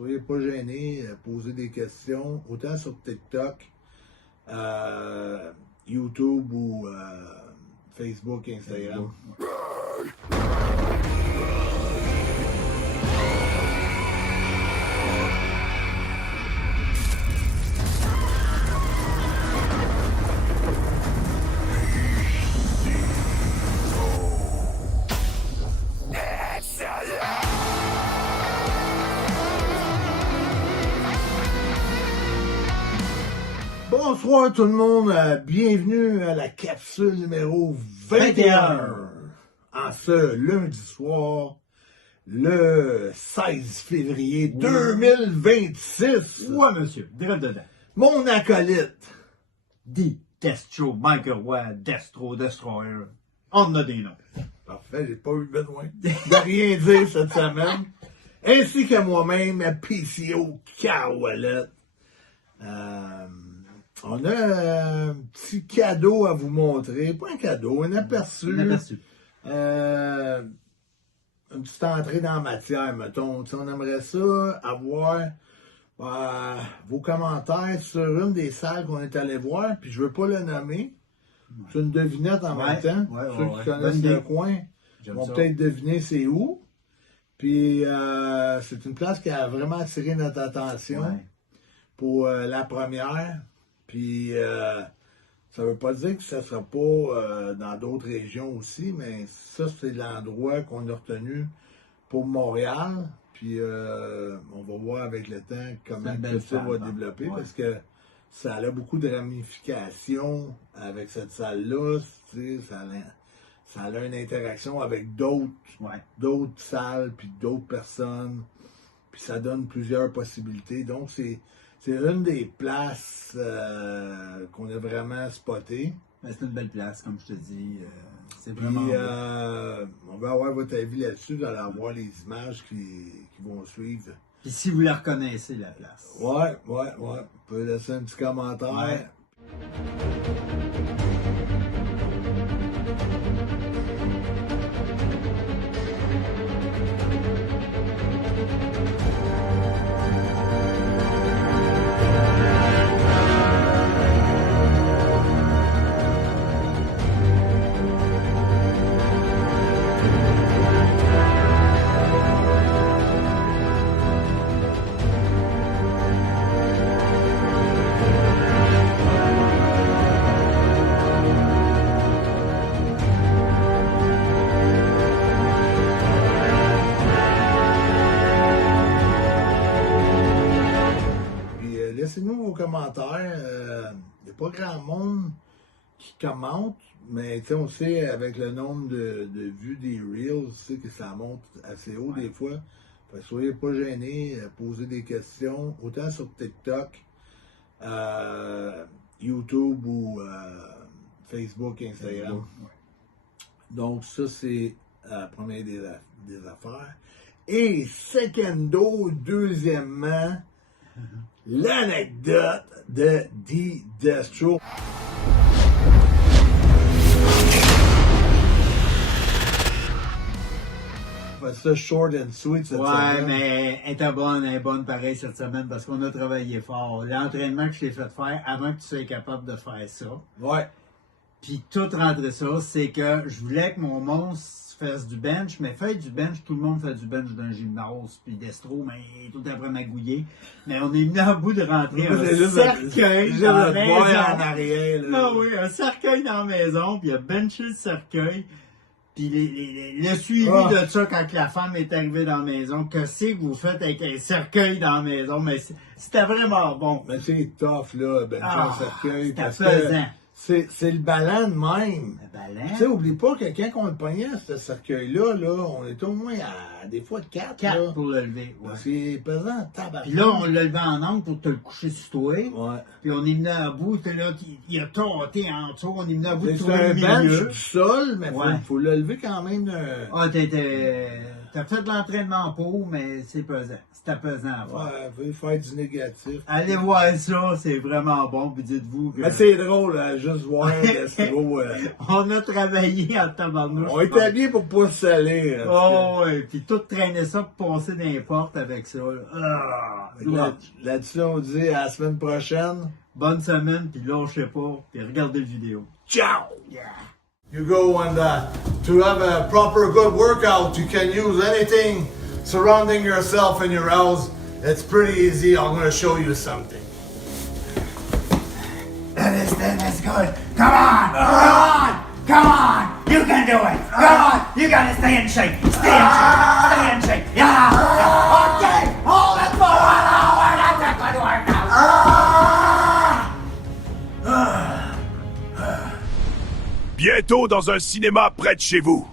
soyez pas gênés, posez des questions, autant sur TikTok, YouTube ou Facebook, Instagram. Bonsoir tout le monde, bienvenue à la capsule numéro 21. En ce lundi soir, le 16 février 2026. Ouais, monsieur, direct dedans. Mon acolyte. Destro, Michael Roy, Destro, Destroyer. On a des noms. Parfait, j'ai pas eu besoin de rien dire cette semaine. Ainsi que moi-même, PCO Carwallet. On a un petit cadeau à vous montrer. Pas un cadeau, un aperçu. Un aperçu. Une petite entrée dans la matière, mettons. T'sais, on aimerait ça avoir vos commentaires sur une des salles qu'on est allé voir, puis je veux pas le nommer. C'est une devinette en même temps. Ceux qui connaissent le coin vont peut-être deviner c'est où. Puis c'est une place qui a vraiment attiré notre attention pour la première. Puis, ça veut pas dire que ça ne sera pas dans d'autres régions aussi, mais ça, c'est l'endroit qu'on a retenu pour Montréal. Puis, on va voir avec le temps comment ça va développer, parce que ça a beaucoup de ramifications avec cette salle-là. Ça a une interaction avec d'autres salles, puis d'autres personnes. Puis, ça donne plusieurs possibilités. Donc, c'est une des places qu'on a vraiment spotées. C'est une belle place, comme je te dis. C'est Puis, vraiment on va avoir votre avis là-dessus, vous allez avoir les images qui vont suivre. Puis si vous la reconnaissez, la place. Ouais. Vous pouvez laisser un petit commentaire. Ouais. Laissez-nous vos commentaires. Il n'y a pas grand monde qui commente, mais on sait, avec le nombre de vues des Reels, on sait que ça monte assez haut des fois. Fait que soyez pas gênés, posez des questions, autant sur TikTok, YouTube ou Facebook, Instagram. Donc ça, c'est la première des affaires. Et secondo, deuxièmement, l'anecdote de Destro. Ça short and sweet cette semaine. Mais elle était bonne, elle est bonne pareil cette semaine parce qu'on a travaillé fort. L'entraînement que je t'ai fait faire avant que tu sois capable de faire ça. Ouais. Puis tout rentrer ça, c'est que je voulais que mon monstre fasse du bench, mais faire du bench, tout le monde fait du bench dans un gymnase, puis Destro, mais tout après magouillé. Mais on est venu à bout de rentrer un cercueil dans la maison. En arrière, là. Ah oui, un cercueil dans la maison, puis il a benché le cercueil. Puis le suivi de ça quand la femme est arrivée dans la maison, qu'est-ce que vous faites avec un cercueil dans la maison? Mais c'était vraiment bon. Mais c'est tough, là, un cercueil. C'était pesant. C'est le ballon de même. Le ballon? Tu sais, oublie pas que quand on le pognait, ce cercueil-là, on était au moins à des fois 4. 4 pour le lever. Ouais. C'est pesant, tabac. Puis là, on l'a levé en angle pour te le coucher sur toi. Ouais. Puis on est venu à bout, là, il a tâté en dessous, on est venu à bout de C'est trouver le un bench milieu. du sol, mais faut le lever quand même. Ah, t'étais... T'as fait de l'entraînement pour, mais c'est pesant. C'était pesant à voir. Ouais, vous faire du négatif. Allez voir ça, c'est vraiment bon. Puis dites-vous que Mais c'est drôle, juste voir Destro. on a travaillé en tabarnouche. On était bien pour pas se salir. Oh, ouais. Puis tout traîner ça pour passer dans les portes avec ça. Là. Là-dessus, on dit à la semaine prochaine. Bonne semaine, puis lâchez pas, puis regardez la vidéo. Ciao! Yeah! You go and to have a proper good workout, you can use anything surrounding yourself in your house. It's pretty easy. I'm going to show you something. This thing is good. Come on! Come on! Come on! You can do it! Come on! You gotta stay in shape! Stay in shape! Stay in shape! Yeah! Okay! Hold it for 1 hour! That's a good workout! Bientôt dans un cinéma près de chez vous.